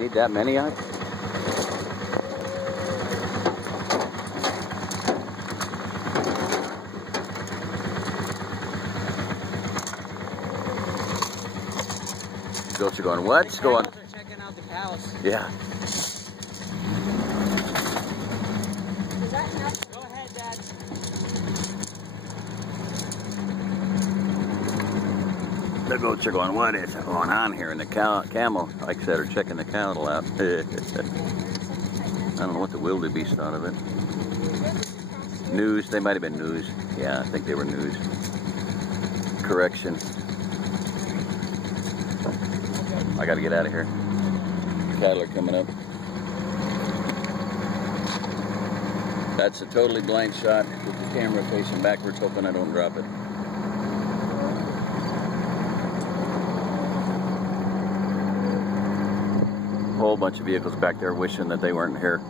need that many on it? Goats are going, what's going? They're checking out the cows. Yeah. Is that enough? Go ahead, Dad. The goats are going, what is going on here? And the camel, like I said, are checking the cattle out. I don't know what the wildebeest thought of it. News, they might have been news. Yeah, I think they were news. Correction. I gotta get out of here. Cattle are coming up. That's a totally blind shot with the camera facing backwards, hoping I don't drop it. A whole bunch of vehicles back there wishing that they weren't here.